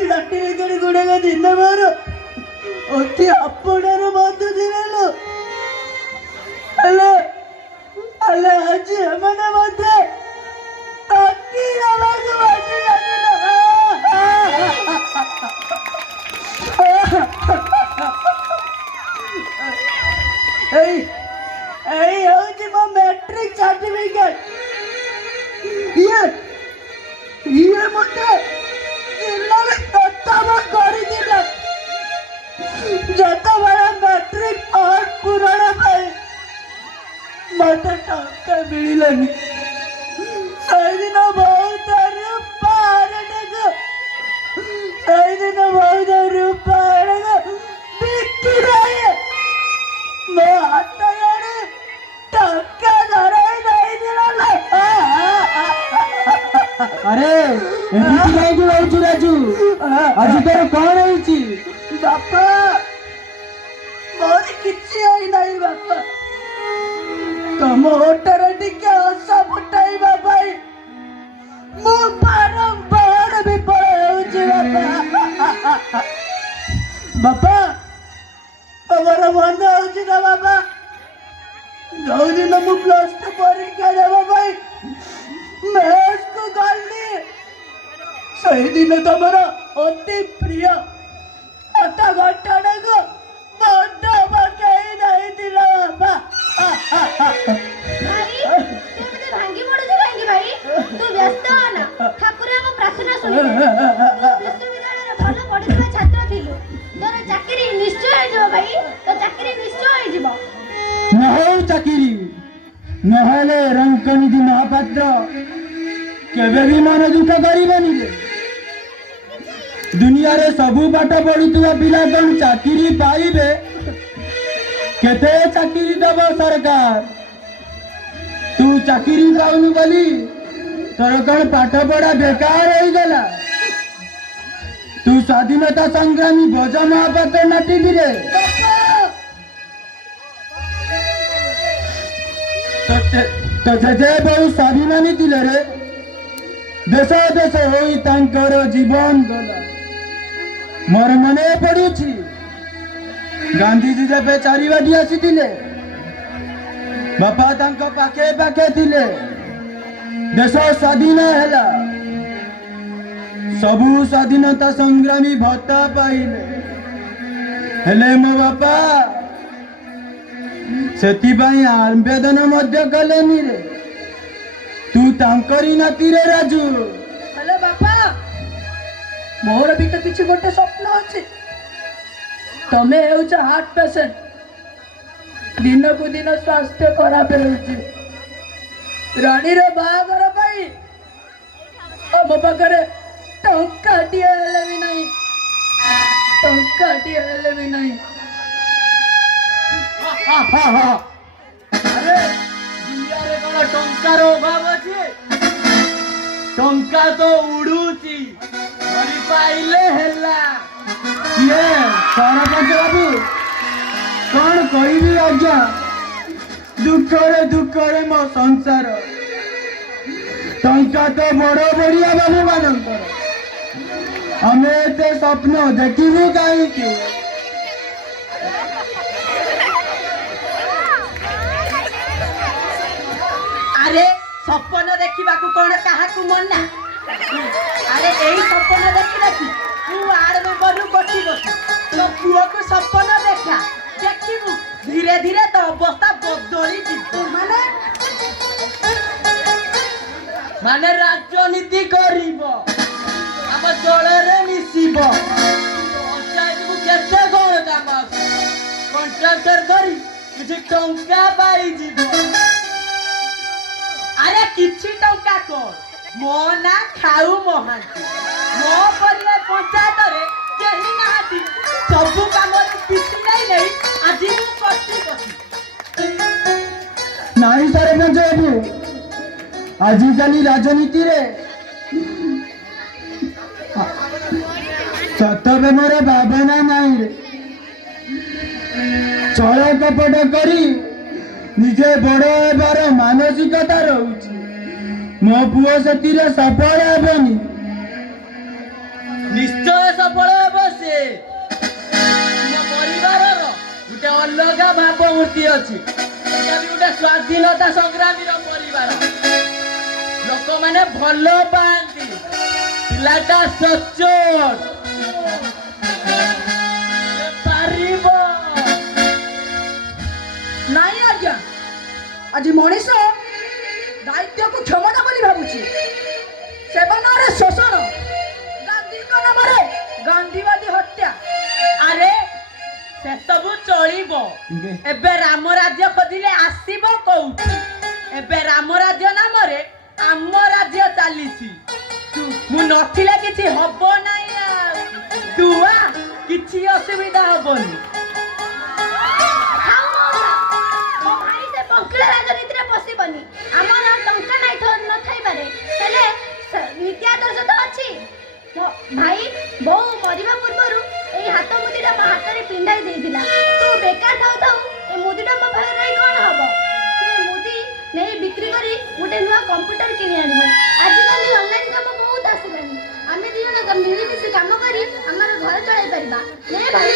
Certificate गुड़ाक दिन मोर अति अपनार बंधु दिलु आज एमने मते टंकी दबाकु बाटी मो मैट्रिक सर्टिफिकेट ये मते जिल्लारे तत्तामा करिदिला जत बड़ा मैट्रिक और पुराना भाई मते टंका मिललानी सैदिन बहुत रूपार देखो सैदिन बहुत रूपार बिकी रही मो हाथ यानी टंका धराई नहीं दिला अरे राजू आज तेरे कौन है बापा मोर किसी आई नहीं बापा तुम होटर टिके हस फुटाई भाई मु बारंबार विफल होउची बापा बापा तमर मन होउची ना बापा जो दिन मु प्लस 2 परीक्षा देबा भाई मैथ को गली सही दिन तुमर अति प्रिय अता घटना को बड़ बकई नहीं दिला बाबा भाई तू मते भांगी मोड़ दे भांगी भाई तू व्यस्त हो ना ठाकुर को प्रार्थना सुनिबे विश्वविद्यालय रे भलो पढिबा छात्र थिलु तोर चाकरी निश्चय हो जो भाई तो चाकरी निश्चय हो जिवो न हो चाकरी नहले रंकनिधि महापात्र केबे भी मन दुख करिबनी रे दुनिया रे सबु पाठ पढ़ुवा पिला कौन चाकरी पाइबे केते चाकरी दब सरकार तू चाकरी पाउनु बोली तोर कौन पाठ पढ़ा बेकार हो गला तू स्वाधीनता संग्रामी भोज महापात्र नाटी रे तो जे बहु स्वाभिमानी थिले रे देश देश होई तांकर जीवन गला मोर मने पड़ुछि गांधीजी जब चारिबाटी आसीथिले बापा तांको पाखे पाखे थिले देश स्वाधीन हैला सबु स्वाधीनता संग्रामी भत्ता पाइले हेले मो बापा सेतिबाई आवेदन मध्य कलेनी रे तू तांकरी नाती रे राजू हेलो बापा मोर भी तो किसी गोटे स्वप्न अच्छे तमे हेउछ हार्ट पेशेंट दिन को दिन स्वास्थ्य खराब होउची रानी रे बागर पाई मो पाखरे टंका टिए हेले भी नहीं टंका टिए हेले भी नहीं अरे दुनिया रे कोन टंकार अभाव अछि टंका तो उडुची मरी पाइले हेला ये सरपंच बाबू कौन कहबी आज्ञा दुख रे मो संसार टंका तो बड़ बड़िया बाबू मानकर हमें एते स्वप्न देखिबू कहीं अरे सपन देखा कौन क्या मना अरे यही सपन देखला कि तू वार्ड मेंबर बसी बसी तो पुओ को सपन देखा देखू धीरे धीरे तो अवस्था बदली माने माने राजनीति करिब आम दल रे मिसिब पंचायत को केते कौन काम कॉन्ट्रैक्टर करी किछि टंका पाई जीव अरे किछि टंका कर मो ना खाऊ महांती मो परिवार पंचायत रे केही नाहाती सबु काम रे पिछि नहीं आज मु करती नहीं सरपंच बाबू ଆଜିକାଲି ରାଜନୀତିରେ ସତ ପ୍ରେମର ଭାବନା ନାହିଁ। ଚଳ କପଟ କରି ନିଜେ ବଡ଼ ହେବାର ମାନସିକତା ରହୁଛି। ମୋ ପୁଅ ସେଥିରେ ସଫଳ ହେବନି। ନିଶ୍ଚୟ ସଫଳ ହେବ ସେ। ମୋ ପରିବାରର ଗୋଟେ ଅଲଗା ଭାବମୂର୍ତ୍ତି ଅଛି। ଏଟା ବି ଗୋଟେ ସ୍ୱାଧୀନତା ସଂଗ୍ରାମୀର ପରିବାର। ଲୋକମାନେ ଭଲ ପାଆନ୍ତି। ପିଲାଟା ସଚ୍ଚୋଟ ପାରିବ। ନାଇଁ ଆଜ୍ଞା, ଆଜି ମଣିଷ ଦାୟିତ୍ୱକୁ କ୍ଷମତା ବୋଲି ଭାବୁଛି। ସେବନରେ ଶୋଷଣ, ଗାନ୍ଧୀଙ୍କ ନାମରେ ଗାନ୍ଧୀବାଦୀ ହତ୍ୟା। ଆରେ ସେସବୁ ଚଳିବ। ଏବେ ରାମ ରାଜ୍ୟ ଖୋଜିଲେ ଆସିବ କୋଉଠି? ଏବେ ରାମ ରାଜ୍ୟ ନାମରେ ଆମ ରାଜ୍ୟ ଚାଲିଛି। ମୁଁ ନଥିଲେ କିଛି ହବ ନାହିଁ। ଆଉ ତୁ ଆ କିଛି ଅସୁବିଧା ହବନି। ଥାଉ ମଉସା, ମୋ ଭାଇ ସେ ପଙ୍କିଳ ରାଜନୀତିରେ ପଶିବନି। ଆମର ଟଙ୍କା ନଥାଇପାରେ, ହେଲେ ନୀତି ଆଦର୍ଶ ତ ଅଛି। ମୋ ଭାଇ ବୋଉ ମରିବା ପୂର୍ବରୁ ଏଇ ହାତ ମୁଦିଟା ମୋ ହାତରେ ପିନ୍ଧାଇ ଦେଇଥିଲା। ତୁ ବେକାର ଥାଉ ଥାଉ ଏ ମୁଦିଟା ମୋ ପାଖରେ ରହି କ'ଣ ହବ? ସେ ମୁଦି ନେଇ ବିକ୍ରି କରି ଗୋଟେ ନୂଆ କମ୍ପ୍ୟୁଟର କିଣି ଆଣିବୁ। ଆଜିକାଲି ଅନଲାଇନ୍ କାମ ବହୁତ ଆସିଲାଣି। ଆମେ ଦି ଜଣ ମିଳିମିଶି କାମ କରି ଆମର ଘର ଚଳାଇ ପାରିବା। ନେ ଭାଇ।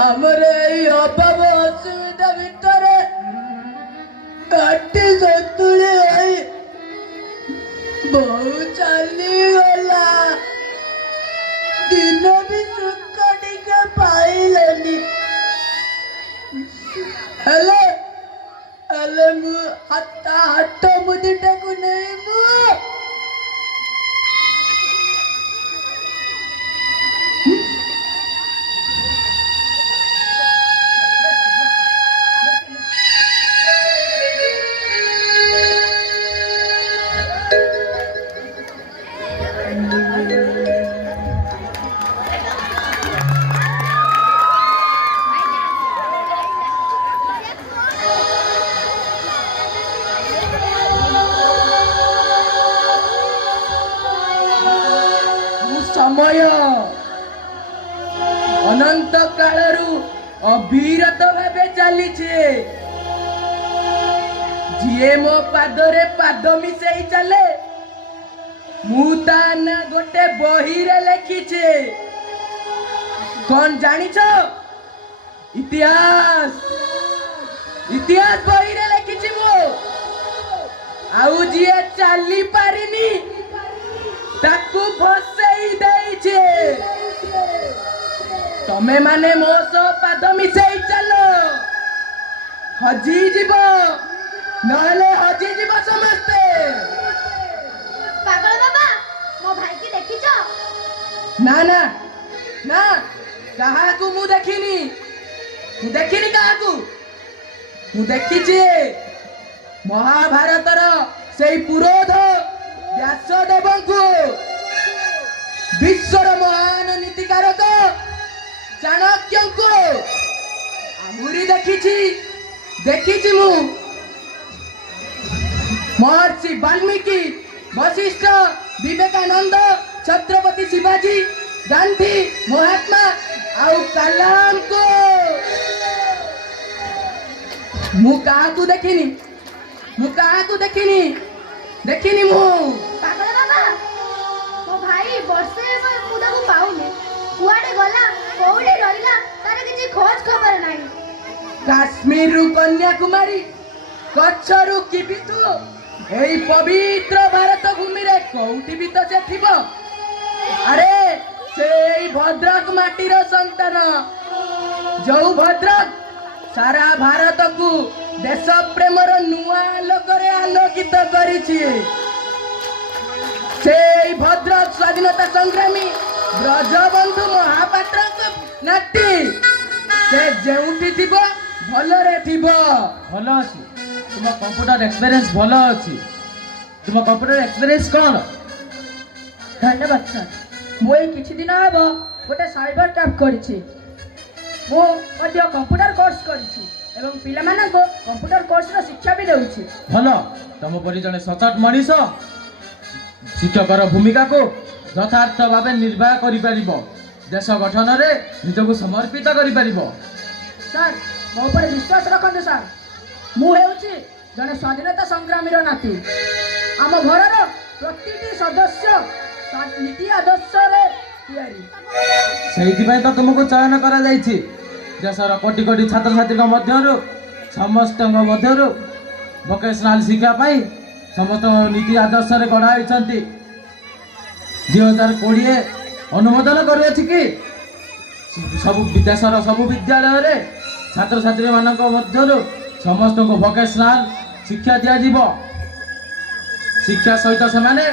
ଆମର ଏଇ ଅଭାବ ଅସୁବିଧା ଭିତରେ କାଟି ସନ୍ତୁଳି ହୋଇ ବହୁ ଚାଲିଗଲା। ଦିନ ବି ସୁଖ ଟିକେ ପାଇଲେନି। ହେଲେ ହେଲେ ମୁଁ ହାତ ମୁଦିଟାକୁ ନେଇ ମୁଁ ସମୟ ଅନନ୍ତ କାଳରୁ ଅବିରତ ଭାବେ ଚାଲିଛି। ଯିଏ ମୋ ପାଦରେ ପାଦ ମିଶେଇ ଚାଲେ, ମୁଁ ତା ନା ଗୋଟେ ବହିରେ ଲେଖିଛି। କଣ ଜାଣିଛ? ଇତିହାସ ଇତିହାସ ବହିରେ ଲେଖିଛି ମୁଁ। ଆଉ ଯିଏ ଚାଲି ପାରିନି ତାକୁ ଭସେଇ ଦେଇଛି। ତମେ ମାନେ ମୋ ସହ ପାଦ ମିଶେଇ ଚାଲ, ହଜିଯିବ, ନହେଲେ ହଜିଯିବ ସମସ୍ତେ। ପାଗଳ ବାବା, ମୋ ଭାଇକି ଦେଖିଛ? ନା ନା ନା, କାହାକୁ ମୁଁ ଦେଖିନି। ମୁଁ ଦେଖିନି କାହାକୁ। ମୁଁ ଦେଖିଛି ମହାଭାରତର ସେଇ ପୁରୋଧ ବ୍ୟାସଦେବଙ୍କୁ, ବିଶ୍ୱର ମହାନ ନୀତିକାରକ ଚାଣକ୍ୟଙ୍କୁ। ଆହୁରି ଦେଖିଛି ମୁଁ महर्षि वाल्मीकि, वशिष्ठ, विवेकानंद, छत्रपति शिवाजी, गांधी, महात्मा आउ कलाम को मु काहाकू देखिनी देखिनी मु पागल बाबा मो भाई वर्षे मुदा को पाउनी कुआडे गला कोउडे रहिला तार किछि खोज खबर नाही। काश्मीर रु कन्याकुमारी कच्छरु किबितु एई पवित्र भारत भूमि रे कोउटी भी तो से थिबो। अरे सेई भद्रक माटीर संतान जो भद्रक सारा भारत को देश प्रेमर नुआ आलोकरे आलोकित करिछि। सेई भद्रक स्वाधीनता संग्रामी ब्रजबंधु महापात्र नाटी ସେ ଯେଉଁଠି ଥିବ ଭଲରେ ଥିବ। ଭଲ ଅଛି। ତୁମ କମ୍ପ୍ୟୁଟର ଏକ୍ସପିରିଏନ୍ସ ଭଲ ଅଛି। ତୁମ କମ୍ପ୍ୟୁଟର ଏକ୍ସପିରିଏନ୍ସ କ'ଣ? ଧନ୍ୟବାଦ ସାର୍। ମୁଁ ଏଇ କିଛି ଦିନ ହେବ ଗୋଟେ ସାଇବର କ୍ୟାମ୍ପ କରିଛି। ମୁଁ ମଧ୍ୟ କମ୍ପ୍ୟୁଟର କୋର୍ସ କରିଛି ଏବଂ ପିଲାମାନଙ୍କୁ କମ୍ପ୍ୟୁଟର କୋର୍ସର ଶିକ୍ଷା ବି ଦେଉଛି। ଭଲ। ତମ ପରି ଜଣେ ସଚୋଟ ମଣିଷ ଶିକ୍ଷକର ଭୂମିକାକୁ ଯଥାର୍ଥ ଭାବେ ନିର୍ବାହ କରିପାରିବ। ଦେଶ ଗଠନରେ ନିଜକୁ ସମର୍ପିତ କରିପାରିବ। ସାର୍ ମୋ ଉପରେ ବିଶ୍ୱାସ ରଖନ୍ତୁ ସାର୍। ମୁଁ ହେଉଛି ଜଣେ ସ୍ୱାଧୀନତା ସଂଗ୍ରାମୀର ନାତି। ଆମ ଘରର ପ୍ରତିଟି ସଦସ୍ୟ ନୀତି ଆଦର୍ଶରେ ତିଆରି। ସେଇଥିପାଇଁ ତ ତୁମକୁ ଚୟନ କରାଯାଇଛି। ଦେଶର କୋଟି କୋଟି ଛାତ୍ରଛାତ୍ରୀଙ୍କ ମଧ୍ୟରୁ ସମସ୍ତଙ୍କ ମଧ୍ୟରୁ ଭୋକେସନାଲ ଶିକ୍ଷା ପାଇଁ ସମସ୍ତଙ୍କ ନୀତି ଆଦର୍ଶରେ ଗଢ଼ା ହୋଇଛନ୍ତି। 2020 ଅନୁମୋଦନ କରୁଅଛି କି ସବୁ ଦେଶର ସବୁ ବିଦ୍ୟାଳୟରେ ଛାତ୍ରଛାତ୍ରୀମାନଙ୍କ ମଧ୍ୟରୁ ସମସ୍ତଙ୍କୁ ଭୋକେସନାଲ ଶିକ୍ଷା ଦିଆଯିବ। ଶିକ୍ଷା ସହିତ ସେମାନେ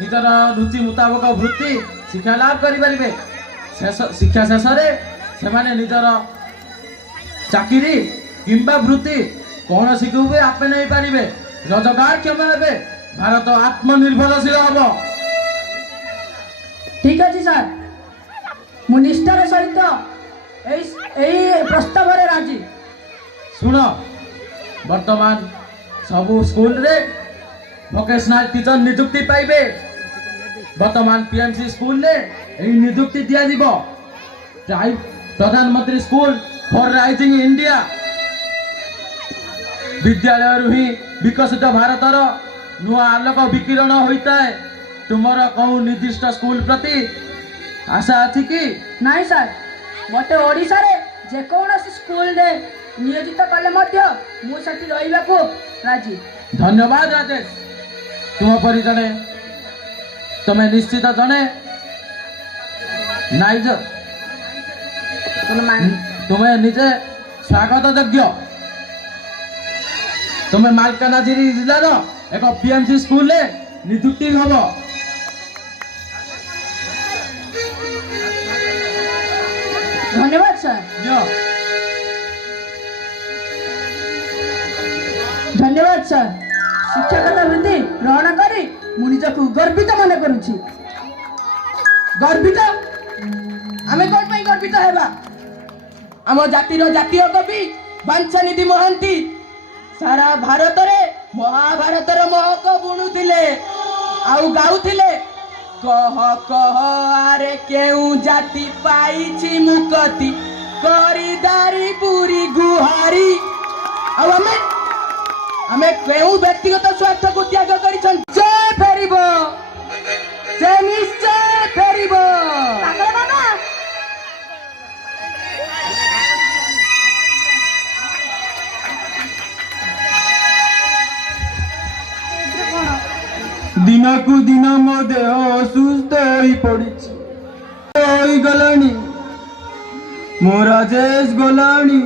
ନିଜର ରୁଚି ମୁତାବକ ବୃତ୍ତି ଶିକ୍ଷା ଲାଭ କରିପାରିବେ। ଶିକ୍ଷା ଶେଷରେ ସେମାନେ ନିଜର ଚାକିରି କିମ୍ବା ବୃତ୍ତି କୌଣସିକୁ ବି ଆପେ ନେଇପାରିବେ। ରୋଜଗାରକ୍ଷମ ହେବେ। ଭାରତ ଆତ୍ମନିର୍ଭରଶୀଳ ହେବ। ଠିକ୍ ଅଛି ସାର୍। ମୁଁ ନିଷ୍ଠାର ସହିତ ଏଇ ପ୍ରସ୍ତାବରେ ରାଜି। ଶୁଣ, ବର୍ତ୍ତମାନ ସବୁ ସ୍କୁଲରେ ଭୋକେସନାଲ ଟିଚର ନିଯୁକ୍ତି ପାଇବେ। ବର୍ତ୍ତମାନ PMC ସ୍କୁଲରେ ଏହି ନିଯୁକ୍ତି ଦିଆଯିବ। ପ୍ରଧାନମନ୍ତ୍ରୀ ସ୍କୁଲ ଫର ରାଇଜିଂ ଇଣ୍ଡିଆ ବିଦ୍ୟାଳୟରୁ ହିଁ ବିକଶିତ ଭାରତର ନୂଆ ଆଲୋକ ବିକିରଣ ହୋଇଥାଏ। ତୁମର କେଉଁ ନିର୍ଦ୍ଦିଷ୍ଟ ସ୍କୁଲ ପ୍ରତି ଆଶା ଅଛି କି? ନାଇଁ ସାର୍, ମୋତେ ଓଡ଼ିଶାରେ ଯେକୌଣସି ସ୍କୁଲରେ ନିୟୋଜିତ କଲେ ମଧ୍ୟ ମୁଁ ସେଠି ରହିବାକୁ ରାଜି। ଧନ୍ୟବାଦ ରାଜେଶ। ତୁମ ପରି ଜଣେ ତମେ ନିଶ୍ଚିତ ଜଣେ ନାଇଜ ତୁମେ ନିଜେ ସ୍ୱାଗତ ଯୋଗ୍ୟ। ତୁମେ ମାଲକାନଗିରି ଜିଲ୍ଲାର ଏକ PMC ସ୍କୁଲରେ ନିଯୁକ୍ତି ହବ। ଧନ୍ୟବାଦ ସାର୍। ଧନ୍ୟବାଦ ସାର୍। ଶିକ୍ଷକତା ବୃତ୍ତି ଗ୍ରହଣ କରି ମୁଁ ନିଜକୁ ଗର୍ବିତ ମନେ କରୁଛି। ଗର୍ବିତ? ଆମେ କ'ଣ ପାଇଁ ଗର୍ବିତ ହେବା? ଆମ ଜାତିର ଜାତୀୟ କବି ବାଞ୍ଛାନିଧି ମହାନ୍ତି ସାରା ଭାରତରେ ମହାଭାରତର ମହକ ବୁଣୁଥିଲେ ଆଉ ଗାଉଥିଲେ, କହ କହ ଆରେ କେଉଁ ଜାତି ପାଇଛି ମୁକତି କରିଦାରି ପୁରୀ ଗୁହାରି। ଆଉ ଆମେ କେଉଁ ବ୍ୟକ୍ତିଗତ ସ୍ୱାର୍ଥକୁ ତ୍ୟାଗ କରିଛନ୍ତି? ସେ ଫେରିବ, ସେ ନିଶ୍ଚୟ ଫେରିବ। ପାଗଳ ବାବା, ଦିନକୁ ଦିନ ମୋ ଦେହ ଅସୁସ୍ଥ ହୋଇ ପଡ଼ିଛି। ହୋଇଗଲାଣି, ମୋ ରାଜେଶ ଗଲାଣି।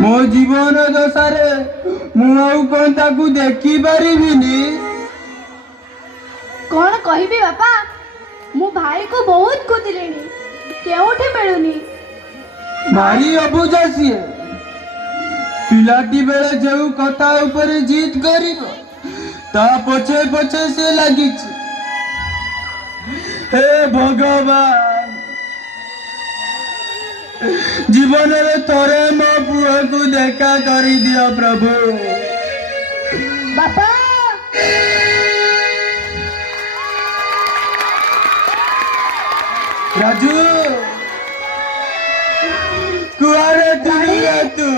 ମୋ ଜୀବନ ଦଶାରେ ମୁଁ ଆଉ କ'ଣ ତାକୁ ଦେଖିପାରିବିନି? କଣ କହିବି ବାପା? ମୁଁ ଭାଇକୁ ବହୁତ ଖୋଜିଲିଣି, କେଉଁଠି ମିଳୁନି। ଭାରି ଅବୁଝା ସିଏ। ପିଲାଟି ବେଳେ ଯେଉଁ କଥା ଉପରେ ଜିଦ୍ କରିବ ତା ପଛେ ପଛେ ସେ ଲାଗିଛି। ହେ ଭଗବାନ, ଜୀବନରେ ଥରେ ମୋ ପୁଅକୁ ଦେଖା କରିଦିଅ ପ୍ରଭୁ। ବାପା, ରାଜୁ, କୁଆଡ଼େ ଥିଲୁ ରେ ତୁ?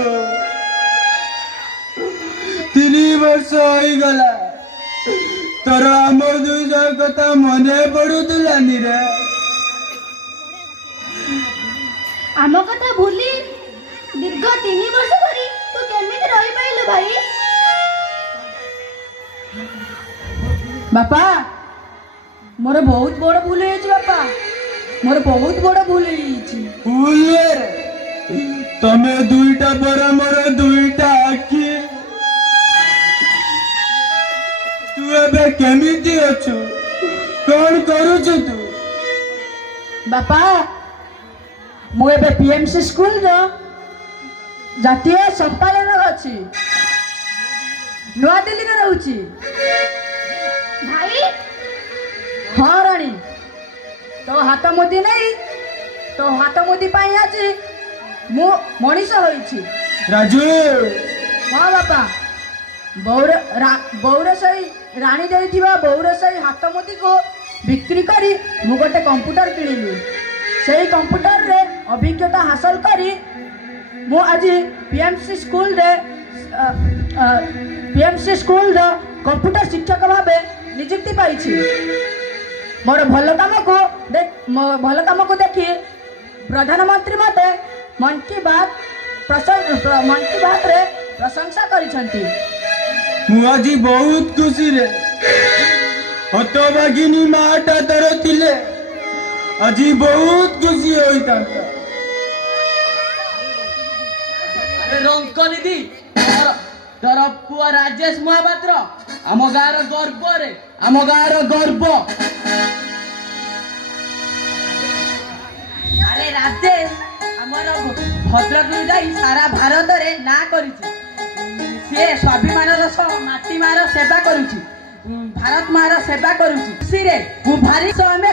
3 ବର୍ଷ ହୋଇଗଲା, ତୋର ଆମ ଦୁଇ ଜଣ କଥା ମନେ ପଡୁଥିଲାନି ରେ? ଆମ କଥା ଭୁଲି ଦୀର୍ଘ 3 ବର୍ଷ ଧରି ତୁ କେମିତି ରହିପାରିଲୁ ଭାଇ? ବାପା, ମୋର ବହୁତ ବଡ଼ ଭୁଲ ହେଇଯାଇଛି। ବାପା, ମୋର ବହୁତ ବଡ଼ ଭୁଲ ହେଇଯାଇଛି। ଭୁଲରେ ତମେ ଦୁଇଟା ପରା ମୋର ଦୁଇଟା ଆଖି। ତୁ ଏବେ କେମିତି ଅଛୁ? କ'ଣ କରୁଛୁ ତୁ? ବାପା, ମୁଁ ଏବେ PMC ସ୍କୁଲର ଜାତୀୟ ସମ୍ପାଦକ ଅଛି, ନୂଆଦିଲ୍ଲୀରେ ରହୁଛି। ଭାଇ ହଁ ରାଣୀ, ତୋ ହାତ ମୁଦି ନେଇ ତୋ ହାତ ମୁଦି ପାଇଁ ଆଜି ମୁଁ ମଣିଷ ହୋଇଛି। ରାଜୁ ହଁ ବାପା, ବଉର ସେଇ ରାଣୀ ଦେଇଥିବା ବଉର ସେଇ ହାତ ମୁଦିକୁ ବିକ୍ରି କରି ମୁଁ ଗୋଟେ କମ୍ପ୍ୟୁଟର କିଣିଲି। ସେଇ କମ୍ପ୍ୟୁଟରରେ ଅଭିଜ୍ଞତା ହାସଲ କରି ମୁଁ ଆଜି PMC ସ୍କୁଲର କମ୍ପ୍ୟୁଟର ଶିକ୍ଷକ ଭାବେ ନିଯୁକ୍ତି ପାଇଛି। ମୋର ଭଲ କାମକୁ ଦେଖି ପ୍ରଧାନମନ୍ତ୍ରୀ ମୋତେ ମନ୍ କି ବାତ୍ରେ ପ୍ରଶଂସା କରିଛନ୍ତି। ମୁଁ ଆଜି ବହୁତ ଖୁସିରେ, ହତଭାଗିନୀ ମାଟା ତୋର ଥିଲେ ଆଜି ବହୁତ ଖୁସି ହୋଇଥାନ୍ତା। ଆରେ ରଙ୍କ ଦିଦି, ତୋର ପୁଅ ରାଜେଶ ମହାପାତ୍ର ଆମ ଗାଁର ଗର୍ବରେ, ଆମ ଗାଁର ଗର୍ବ। ଆରେ ରାଜେଶ ଆମର ଭଦ୍ରକରୁ ଯାଇ ସାରା ଭାରତରେ ନାଁ କରିଛି। ସିଏ ସ୍ୱାଭିମାନର ସହ ମାଟି ମାର ସେବା କରୁଛି, ଭାରତ ମାର ସେବା କରୁଛି। ଖୁସିରେ ମୁଁ ଭାରି ଆମେ